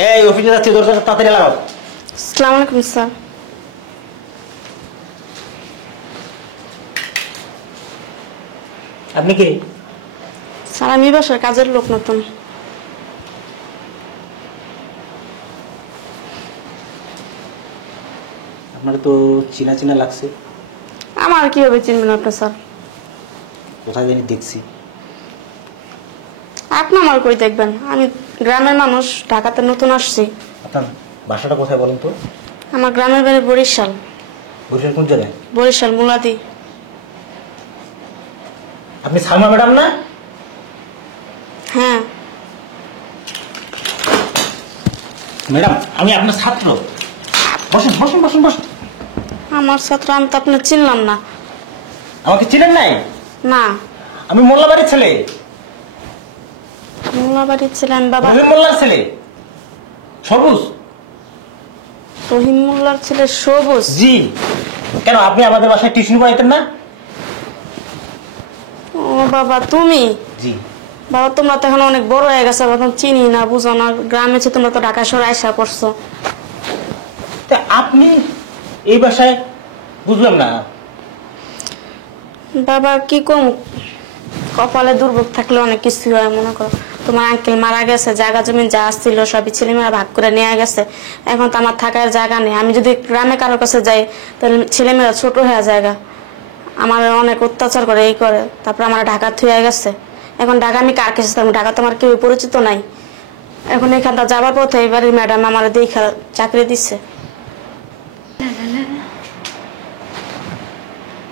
এই অফিসে যাচ্ছি, দরজা তাড়াতাড়ি লাগাও। আসসালামু আলাইকুম স্যার। আপনি কে? স্যার আমি বাসার কাজের লোক নতুন। আপনার তো চিনা চিনা লাগছে। আমার কিভাবে চিনবেন আপনি স্যার? কোথায় জানি দেখছি। আপনি আমার কই দেখবেন? আমি গ্রামের মানুষ, ঢাকাতে নতুন আসছি। আপনার বাসাটা কোথায় বলেন তো? আমার গ্রামের বাড়ি বরিশাল। বরিশাল কোন জায়গায়? বরিশাল মুলাদি। আপনি সালমা ম্যাডাম না? হ্যাঁ ম্যাডাম আমি আপনার ছাত্র। বসুন বসুন বসুন বসুন। আমার ছাত্র, আমি তো আপনার চিনলাম না। আমাকে চিনেন নাই? না। আমি মোল্লাবাড়ির ছেলে। মোল্লাবাড়ির ছিলেন বাবা? রহিম মোল্লার ছেলে সবুজ। রহিম মোল্লার ছেলে সবুজ? জি। কেন আপনি আমাদের বাসায় টিউশন পড়াইতেন না? ও বাবা তুমি? জি। বাবা তোমরা তো এখন অনেক বড় হয়ে গেছে, এখন চিনি না বুঝো না। গ্রামে ছে তোমরা তো ঢাকা শহরে আইসা পড়ছো। তা আপনি এই বাসায় বুঝলাম না। বাবা কি কম, কপালে দুর্ভোগ থাকলে অনেক কিছু হয়। মনে করো তোমার আঙ্কেল মারা গেছে, জায়গা জমি যা ছিল সবই ছেলেমেয়েরা ভাগ করে নিয়ে গেছে। এখন তো আমার থাকার জায়গা নেই। আমি যদি গ্রামে কারোর কাছে যাই তাহলে ছেলেমেয়েরা ছোট হয়ে জায়গা, আমার অনেক অত্যাচার করে, এই করে। তারপর আমার ঢাকা থুয়ে গেছে। এখন ঢাকা আমি কার কাছে থাকবো? ঢাকা তো আমার কেউ পরিচিত নাই। এখন এখানটা যাবার পথে এবারে ম্যাডাম আমার দেখা চাকরি দিচ্ছে।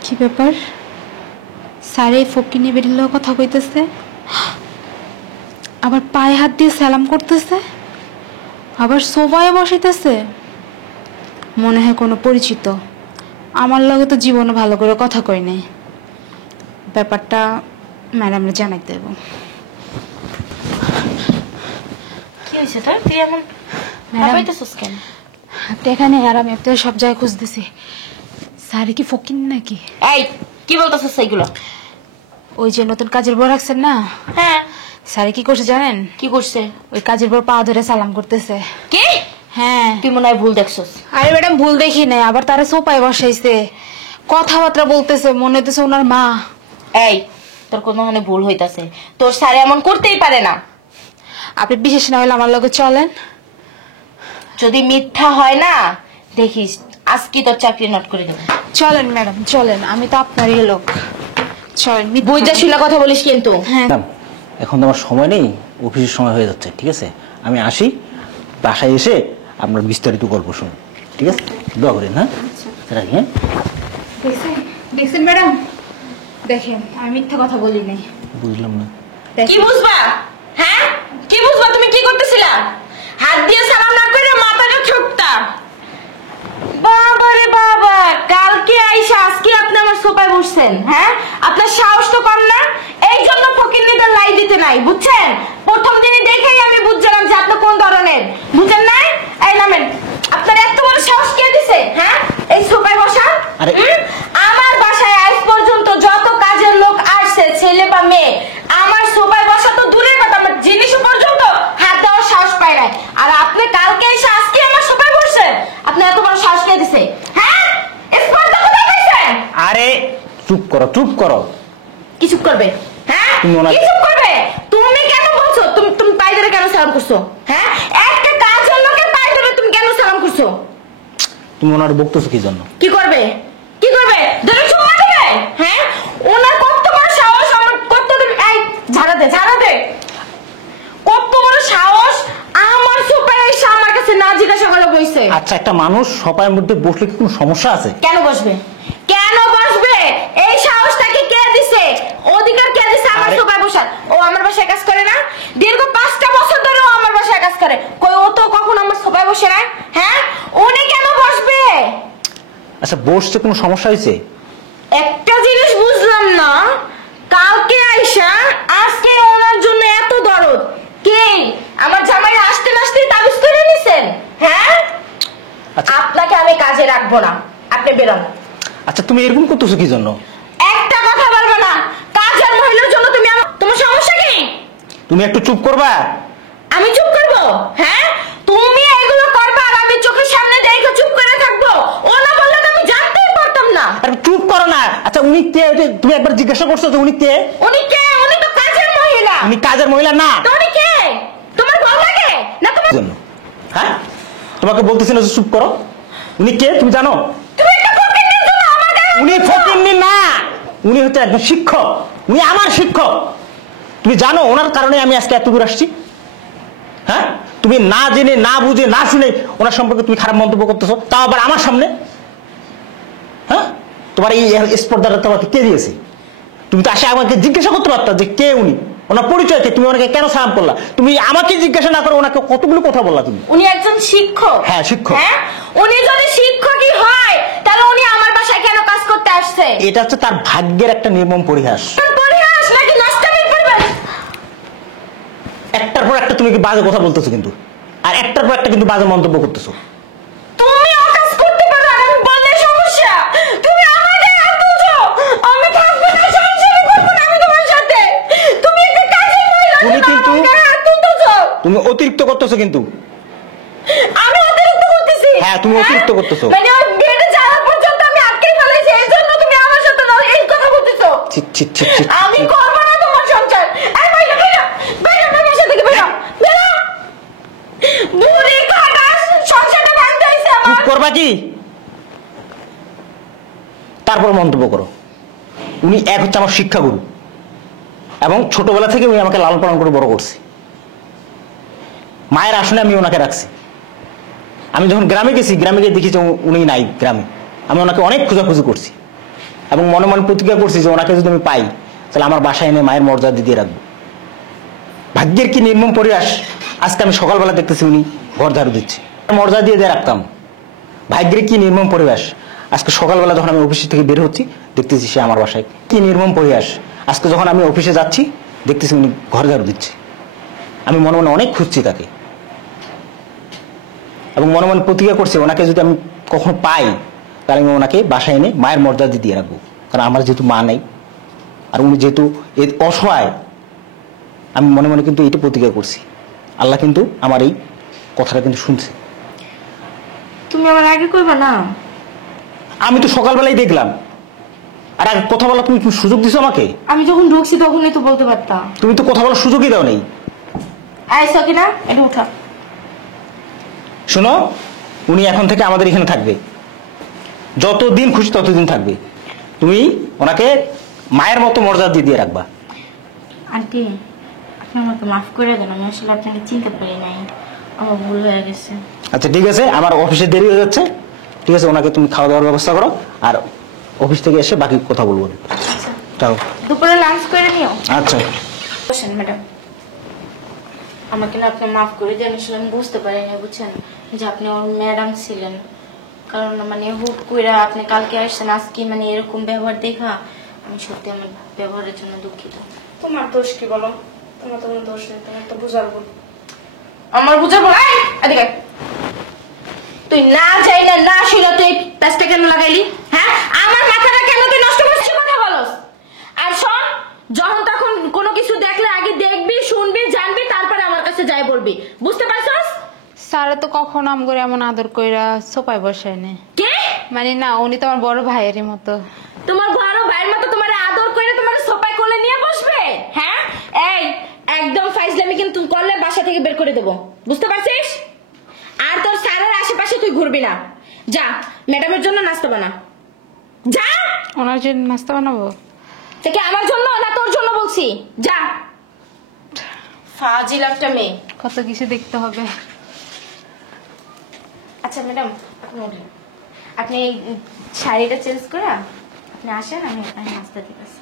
কি ব্যাপার? স্যার এই ফকিনি বেরিয়ে কথা কইতেছে, আবার পায়ে হাত দিয়ে সালাম করতেছে, আবার সোফায় বসাইতেছে। মনে হয় কোনো পরিচিত। আমার লগে তো জীবনে ভালো করে কথা কই নাই। ব্যাপারটা ম্যাডামরে জানাই দেব। কি হয়েছে তোর? তুই এমন ভাবাইতেছিস কেন? আপনি এখানে আর আমি আপনার সব জায়গায় খুঁজতেছি। স্যারে কি ফকিন নাকি? এই কি বলতেছিস এইগুলো? ওই যে নতুন কাজের বউ রাখছেন না, হ্যাঁ স্যারে কি করছে জানেন? কি করছে? ওই কাজের বউ পা ধরে সালাম করতেছে। কি? হ্যাঁ। তুই মনে হয় ভুল দেখছস। আরে ম্যাডাম ভুল দেখি নাই, আবার তারা সোপায় বসাইছে, কথাবার্তা বলতেছে, মনে হইতেছে ওনার মা। এই তোর কোনো মানে ভুল হইতাছে। তোর স্যার এমন করতেই পারে না। আপনি বিশেষ না হলে আমার লগে চলেন। যদি মিথ্যা হয় না দেখিস আজকে তোর চাকরি নট করে দেবো। চলেন ম্যাডাম চলেন, আমি তো আপনারই লোক। চলেন। বুঝা শুনে কথা বলিস কিন্তু। হ্যাঁ ম্যাডাম এখন তো আমার সময় নেই, অফিসের সময় হয়ে যাচ্ছে। ঠিক আছে আমি আসি, বাসায় এসে আপনার বিস্তারিত গল্প শুনুন। ঠিক আছে দোয়া করেন। হ্যাঁ রাখি। হ্যাঁ দেখছেন ম্যাডাম, দেখেন আমি মিথ্যা কথা বলি নাই। বুঝলাম না। কি বুঝবা? হ্যাঁ কি বুঝবা? তুমি কি করতেছিলা? হাত দিয়ে সালাম না করে মাথাটা ঠুকতা। বাবা রে বাবা, কালকে আইসা আজকে আপনি আমার সোফায় বসছেন। হ্যাঁ আপনার সাহস তো কম না। এই জন্য ফকিন্নিদের লাই দিতে নাই, বুঝছেন? প্রথম দিনই দেখেই আমি বুঝলাম যে আপনি কোন ধরনের, বুঝছেন না? এই নামেন। আপনার এত বড় সাহস কে দিছে? হ্যাঁ এই সোফায় বসা? আমার বাসায় আজ পর্যন্ত যত কাজের লোক আসছে, ছেলে বা মেয়ে, আমার সোফায় বসা তো দূরের কথা, আমার জিনিস পর্যন্ত হাত দেওয়ার সাহস পায় না। আর আপনি কালকে এসে আজকে আমার সোফায় বসছেন, আপনি এত বড় সাহস কে দিছে? হ্যাঁ স্পর্ধা কোথায় পাইছেন? আরে চুপ করো চুপ করো। কি চুপ করবে? হ্যাঁ কি চুপ করবে? তুমি কেন বলছো? তুমি পায়ে ধরে কেন সালাম করছো? হ্যাঁ একটা কাজের লোকের পায়ে ধরে তুমি কেন সালাম করছো? তুমি ওনার বকতেছো কি জন্য? কি করবে? কি করবে? ধরে চুমা দেবে? হ্যাঁ ওনার কত বড় সাহস, আমার কত দিন। এই ঝাড়া দে ঝাড়া দে। কত বড় সাহস আমার সোফায় এসে আমার কাছে না জিজ্ঞাসা করে বসে। আচ্ছা একটা মানুষ সবার মধ্যে বসলে কি কোনো সমস্যা আছে? কেন বসবে? কেন বসবে? এই সাহসটাকে কে দিছে? অধিকার কে দিছে আমার সোফায় বসার? ও আমার বাসায় কাজ করে না? দীর্ঘ 5টা বছর ধরে ও আমার বাসায় কাজ করে, কই ও তো কখন আমার সোফায় বসে না। হ্যাঁ উনি কেন বসবে? আচ্ছা বসছে কোনো সমস্যা হয়েছে? একটা জিনিস বুঝলাম না, কালকে আইসা আজকে ওনার জন্য এত দরদ। কে? আমার জামাই আসতে আসতেই তাবিজ করে নিছেন। হ্যাঁ আপনাকে আমি কাজে রাখবো না, আপনি বেরোন। আচ্ছা তুমি এরকম করতেছো কি জন্য? একটা কথা বলবো না, কাজের মহিলার জন্য তুমি তোমার সমস্যা কি? তুমি একটু চুপ করবা? আমি চুপ করবো? হ্যাঁ তুমি করছো যে উনি কে? উনি কে? উনি তো কাজের মহিলা। উনি কাজের মহিলা না। তো উনি কে? তোমার ভালো লাগে না তোমার? জন্য হ্যাঁ তোমাকে বলতেছি না যে চুপ করো। উনি কে তুমি জানো? তুমি একটা ফকিন্নির জন্য আমাকে। উনি ফকিন্নি না, উনি হচ্ছে একজন শিক্ষক। উনি আমার শিক্ষক। তুমি জানো ওনার কারণে আমি আজকে এত দূর আসছি? হ্যাঁ তুমি না জেনে না বুঝে না শুনে ওনার সম্পর্কে তুমি খারাপ মন্তব্য করতেছো, তাও আবার আমার সামনে। হ্যাঁ তোমার এই স্পর্ধাটা তোমাকে কে দিয়েছে? তুমি তো আসে আমাকে জিজ্ঞাসা করতে পারতা যে কে উনি, ওনার পরিচয় কে, তুমি ওনাকে কেন সালাম করলা? তুমি আমাকে জিজ্ঞাসা না করে ওনাকে কতগুলো কথা বললা তুমি। উনি একজন শিক্ষক। হ্যাঁ শিক্ষক। হ্যাঁ উনি যদি শিক্ষকই হয় তাহলে উনি আমার বাসায় কেন কাজ করতে আসছে? এটা হচ্ছে তার ভাগ্যের একটা নির্মম পরিহাস। পরিহাস নাকি নষ্টামির পরিবেশ? একটার পর একটা তুমি কি বাজে কথা বলতেছো কিন্তু, আর একটার পর একটা কিন্তু বাজে মন্তব্য করতেছো। তুমি কাজ করতে পারো আর আমি বললে সমস্যা? তুমি আমাকে হাত তুলছো, আমি থাকবো না, সংসারই করবো না আমি তোমার সাথে। তুমি একটা কাজের মহিলা, তুমি কিন্তু হাত তুলতেছো। তুমি অতিরিক্ত করতেছো কিন্তু। আমি অতিরিক্ত করতেছি? হ্যাঁ, তুমি অতিরিক্ত করতেছো। মানে ওই গেটে যাওয়া পর্যন্ত আমি আটকে ফেলেছি, এর জন্য তুমি আমার সাথে এই কথা বলতেছো? ছি ছি ছি ছি। আমি করবো না তোমার সংসার। এই বাইরে বাইরে বাইরে আমার বাসা থেকে বেরো বেরো। বুড়ি খাটাস, সংসারটা ভাঙতে হইছে আমার। চুপ করবা কি? তারপর মন্তব্য করো। উনি এক হচ্ছে আমার শিক্ষাগুরু, এবং ছোটবেলা থেকে উনি আমাকে লালন পালন করে বড় করছে। মায়ের আসনে আমি ওনাকে রাখছি। আমি যখন গ্রামে গেছি, গ্রামে গিয়ে দেখি যে উনি নাই গ্রামে। আমি ওনাকে অনেক খোঁজাখুঁজি করছি এবং মনে মনে প্রতিজ্ঞা করছি যে ওনাকে যদি আমি পাই তাহলে আমার বাসায় এনে মায়ের মর্যাদা দিয়ে রাখবো। ভাগ্যের কি নির্মম পরিহাস, আজকে আমি সকালবেলা দেখতেছি উনি ঘর ঝাড়ু দিচ্ছে, মর্যাদা দিয়ে রাখতাম। ভাগ্যের কি নির্মম পরিহাস, আজকে সকালবেলা যখন আমি অফিস থেকে বের হচ্ছি দেখতেছি সে আমার বাসায়। কি নির্মম পরিহাস, আজকে যখন আমি অফিসে যাচ্ছি দেখতেছি উনি ঘর ঝাড়ু দিচ্ছে। আমি মনে মনে অনেক খুঁজছি তাকে, এবং মনে মনে প্রতিজ্ঞা করছি ওনাকে যদি আমি কখনো পাই তাহলে আমি ওনাকে বাসায় এনে মায়ের মর্যাদা দিয়ে রাখবো। কারণ আমার যেহেতু মা নেই, আর উনি যেহেতু অসহায়, আমি মনে মনে কিন্তু এইটা প্রতিজ্ঞা করছি। আল্লাহ কিন্তু আমার এই কথাটা কিন্তু শুনছে। তুমি আমার আগে করবে না? আমি তো সকালবেলায় দেখলাম, আর আগে কথা বলা তুমি সুযোগ দিছো আমাকে। আমি যখন ঢুকছি তখনই তো বলতে পারতাম। তুমি তো কথা বলার সুযোগই দাও নেই। আইসো কিনা এটা উঠা। শোনো, উনি এখন থেকে আমাদের এখানে থাকবে, যতদিন খুশি ততদিন থাকবে। তুমি ওনাকে মায়ের মতো মর্যাদা দিয়ে রাখবা। আন্টি আপনি আমাকে মাফ করে দেন, আমি আসলে আপনাকে চিনতে পারি নাই, আমার ভুল হয়ে গেছে। আচ্ছা ঠিক আছে, আমার অফিসে দেরি হয়ে যাচ্ছে। ঠিক আছে, ওনাকে তুমি খাওয়া দাওয়ার ব্যবস্থা করো, আর অফিস থেকে এসে বাকি কথা বলবো। আচ্ছা চলো। দুপুরে লাঞ্চ করে নিও। আচ্ছা বসেন ম্যাডাম। আমাকে না আপনি মাফ করে দেন, আসলে আমি বুঝতে পারি না, বুঝছেন যে আপনি ওর ম্যাডাম ছিলেন। কারণ মানে হুট কইরা আপনি কালকে আসছেন, আজকে মানে এরকম ব্যবহার দেখা আমি সত্যি আমার ব্যবহারের জন্য দুঃখিত। তোমার দোষ কি বলো? তোমার তো কোনো দোষ নেই, তোমার তো বুঝার ভুল। আমার বুঝাবো এদিকে। তুই না যাই না না শুনে তুই প্যাচটা কেন লাগাইলি? হ্যাঁ আমার মাথাটা কেন তুই নষ্ট করছিস? কথা বলস। আর শোন, যখন তখন কোনো কিছু দেখলে আগে দেখবি শুনবি জানবি, তারপরে আমার কাছে যাই বলবি, বুঝতে পারছস? স্যারে তো কখনো আম করে এমন আদর কইরা সোপায় বসায় নেই। কে? মানে না, উনি তো আমার বড় ভাইয়েরই মতো। তোমার বড় ভাইয়ের মতো তোমার আদর করে তোমার সোপায় কোলে নিয়ে বসবে? হ্যাঁ এই একদম ফাইজলামি কিন্তু করলে বাসা থেকে বের করে দেবো, বুঝতে পারছিস? আর তোর স্যারের আশেপাশে তুই ঘুরবি না। যা ম্যাডামের জন্য নাস্তা বানা, যা। ওনার জন্য নাস্তা বানাবো? থেকে আমার জন্য না তোর জন্য বলছি, যা। ফাজিল একটা মেয়ে। কত কিছু দেখতে হবে। আচ্ছা ম্যাডাম আপনি উঠেন, আপনি শাড়িটা চেঞ্জ করে আপনি আসেন, আমি নাস্তা দিতেছি।